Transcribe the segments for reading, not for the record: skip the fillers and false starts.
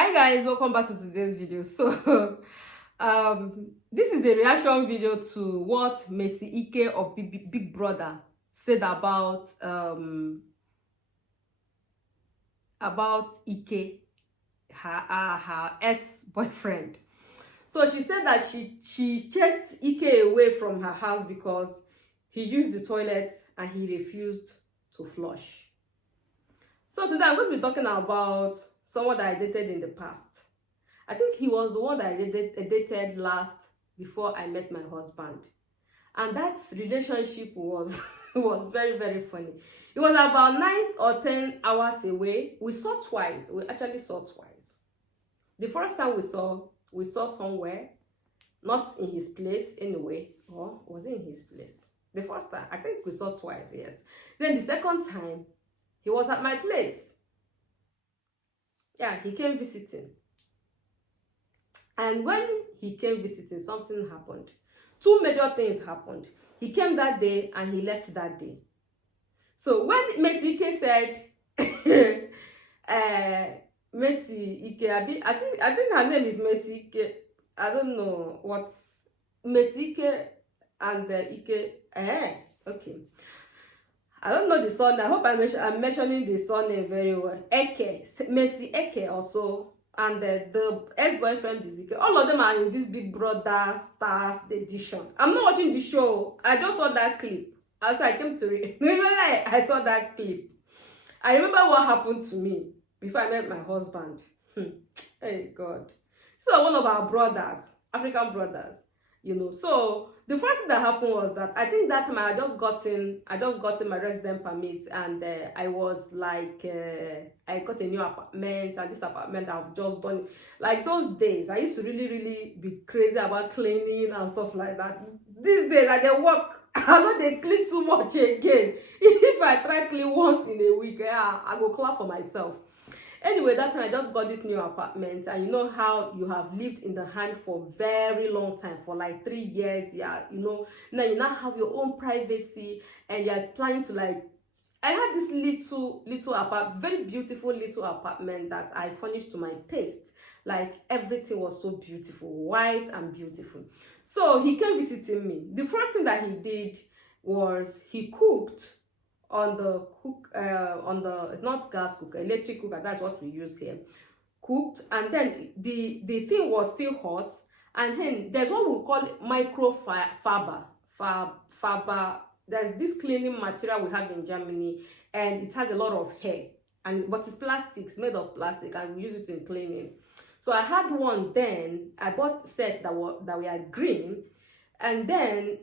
Hi guys, welcome back to today's video. So this is the reaction video to what Mercy Ike of Big Brother said about Ike, her ex-boyfriend. So she said that she chased Ike away from her house because he used the toilet and he refused to flush. So today I'm going to be talking about someone that I dated in the past. I think he was the one that I dated last before I met my husband. And that relationship was was very, very funny. It was about 9 or 10 hours away. We saw twice. We actually saw twice. The first time we saw somewhere, not in his place anyway. Or was it in his place? The first time, I think we saw twice, yes. Then the second time, he was at my place. Yeah, he came visiting. And when he came visiting, something happened. Two major things happened. He came that day and he left that day. So when Mercy Ike said, Mercy Ike, I think her name is Mercy Ike. I don't know what's Mercy Ike and Ike. Okay. I don't know the surname. I hope I'm mentioning the surname very well. Eke, Mercy Eke also, and the ex-boyfriend is Ike. All of them are in this Big Brother Stars edition. I'm not watching the show. I just saw that clip. As I came to it, I saw that clip. I remember what happened to me before I met my husband. Hey God. So one of our brothers, African brothers, you know. So the first thing that happened was that I think that time I just got in my resident permit, and I was like, I got a new apartment, and this apartment I've just done. Like those days, I used to really be crazy about cleaning and stuff like that. These days, I dey work. I know they clean too much again. If I try clean once in a week, I go clap for myself. Anyway, that time I just got this new apartment, and you know how you have lived in the hand for a very long time, for like 3 years, yeah, you know, now you now have your own privacy, and you're planning to, like, I had this little apartment, very beautiful little apartment that I furnished to my taste. Like everything was so beautiful, white and beautiful. So he came visiting me. The first thing that he did was he cooked on the it's not gas cooker, electric cooker, that's what we use here. Cooked, and then the thing was still hot, and then there's what we call microfiber. There's this cleaning material we have in Germany, and it has a lot of hair, but it's plastics, made of plastic, and we use it in cleaning. So I had one then. I bought a set that were green, and then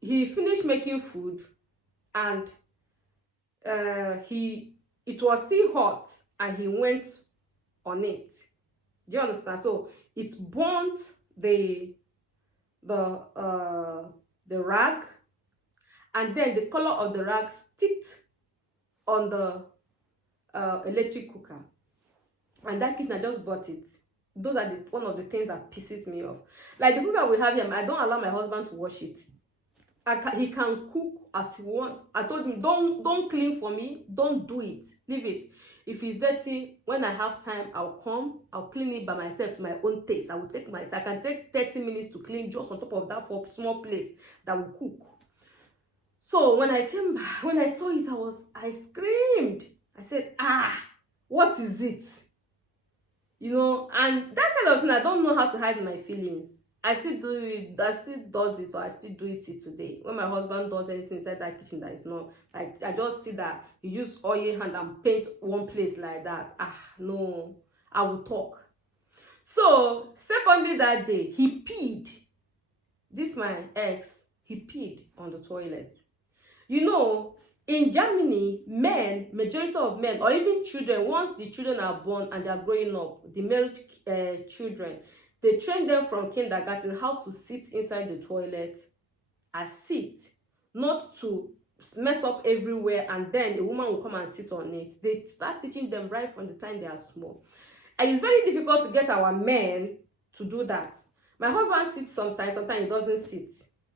he finished making food, and it was still hot, and he went on it. Do you understand? So it burnt the rag, and then the color of the rag sticked on the electric cooker. And that kitten, I just bought it. Those are one of the things that pisses me off. Like the cooker we have here, I don't allow my husband to wash it. He can cook as he wants. I told him, don't clean for me. Don't do it. Leave it. If it's dirty, when I have time, I'll clean it by myself to my own taste. I can take 30 minutes to clean just on top of that for small place that will cook. So when I came back, when I saw it, I screamed. I said, what is it? You know, and that kind of thing, I don't know how to hide my feelings. I still do it, I still does it, or I still do it till today. When my husband does anything inside that kitchen that is not, like, I just see that he use oil hand and paint one place like that. No, I will talk. So, secondly, that day, he peed. This my ex, he peed on the toilet. You know, in Germany, majority of men, or even children, once the children are born and they are growing up, the male children, they train them from kindergarten how to sit inside the toilet and sit, not to mess up everywhere, and then a woman will come and sit on it. They start teaching them right from the time they are small. And it's very difficult to get our men to do that. My husband sits sometimes he doesn't sit.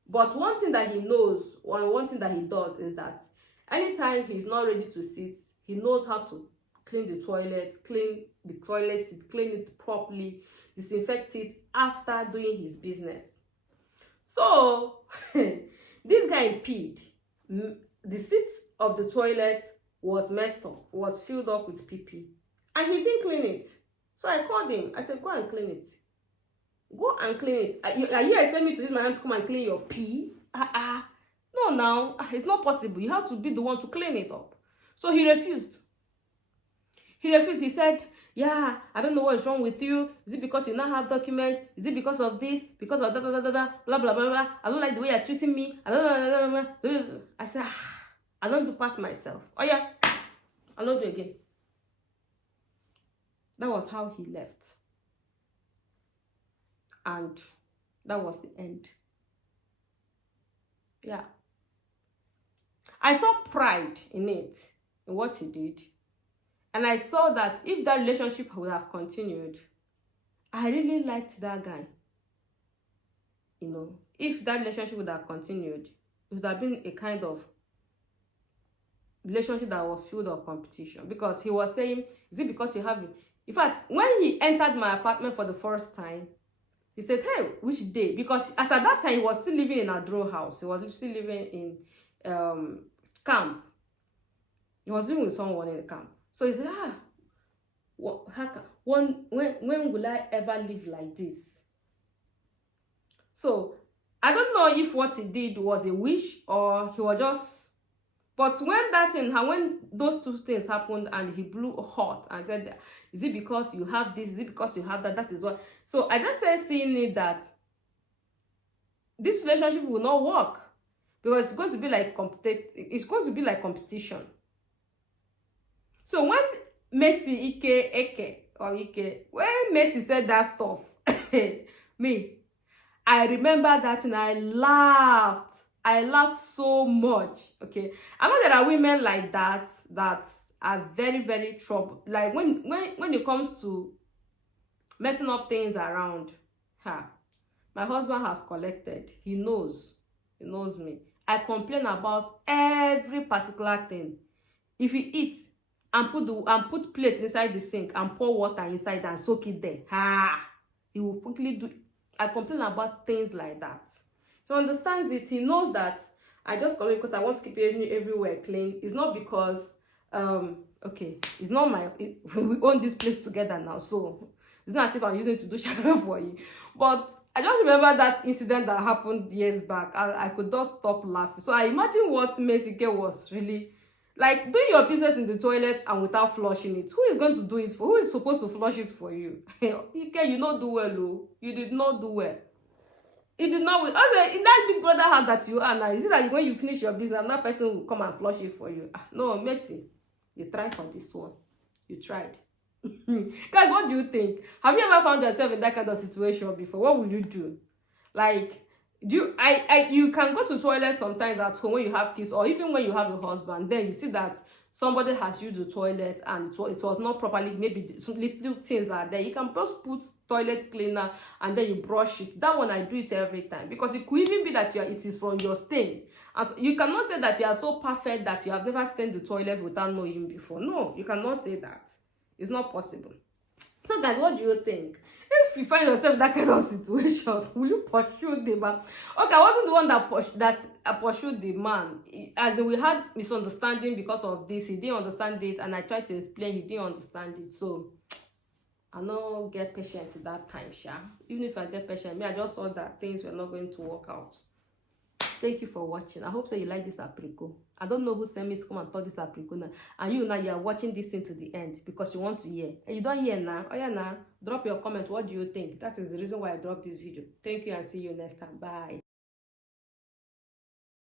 But one thing that he knows, or one thing that he does, is that anytime he's not ready to sit, he knows how to clean the toilet seat, clean it properly, disinfect it after doing his business. So this guy peed. The seat of the toilet was messed up, was filled up with pee, and he didn't clean it. So I called him. I said, go and clean it. Go and clean it. Are you expecting me to use my hand to come and clean your pee? No, now it's not possible. You have to be the one to clean it up. So he refused. He said, yeah, I don't know what's wrong with you. Is it because you now have documents? Is it because of this? Because of blah, blah, blah. I don't like the way you're treating me. I said, I don't do pass myself. Oh, yeah, I'll not do again. That was how he left. And that was the end. Yeah. I saw pride in it, in what he did. And I saw that if that relationship would have continued, I really liked that guy. You know, if that relationship would have continued, it would have been a kind of relationship that was filled of competition. Because he was saying, is it because you have it? In fact, when he entered my apartment for the first time, he said, hey, which day? Because as at that time, he was still living in a draw house. He was still living in camp. He was living with someone in the camp. So he said, when will I ever live like this? So I don't know if what he did was a wish or he was just... But when those two things happened and he blew hot and said, is it because you have this? Is it because you have that? That is what... So I just started seeing it that this relationship will not work because it's going to be like competition. So when Messi when Messi said that stuff, I remember that and I laughed so much. Okay, I know there are women like that are very, very trouble. Like when it comes to messing up things around her, my husband has collected. He knows me. I complain about every particular thing. If he eats and put plates inside the sink and pour water inside and soak it there, he will quickly do. I complain about things like that. He understands it. He knows that I just come in because I want to keep everywhere clean. It's not because okay, it's not we own this place together now, so it's not as if I'm using it to do shadow for you. But I just remember that incident that happened years back. I could just stop laughing. So I imagine what Mesike was really like, doing your business in the toilet and without flushing it. Who is going to do it for? Who is supposed to flush it for you? Ike, you not do well, oh. You did not do well. You did not. Also, in that big brother house that you are now, is it that when you finish your business, another person will come and flush it for you? No, Messi, you tried for this one. You tried. Guys, what do you think? Have you ever found yourself in that kind of situation before? What will you do? Like, you can go to toilet sometimes at home when you have kids, or even when you have a husband. Then you see that somebody has used the toilet and it was not properly, maybe some little things are there. You can just put toilet cleaner and then you brush it. That one I do it every time, because it could even be that it is from your stain. And you cannot say that you are so perfect that you have never stained the toilet without knowing before. No, you cannot say that. It's not possible. So guys, what do you think? If you find yourself in that kind of situation, will you pursue the man? Okay, I wasn't the one that pursued the man. As we had misunderstanding because of this. He didn't understand it, and I tried to explain. He didn't understand it. So I no get patient at that time, Sha. Even if I get patient, I just saw that things were not going to work out. Thank you for watching. I hope so you like this apricot. I don't know who sent me to come and talk this apricot now. And you are watching this thing to the end because you want to hear. And you don't hear now. Oh yeah, now. Drop your comment. What do you think? That is the reason why I dropped this video. Thank you and see you next time. Bye.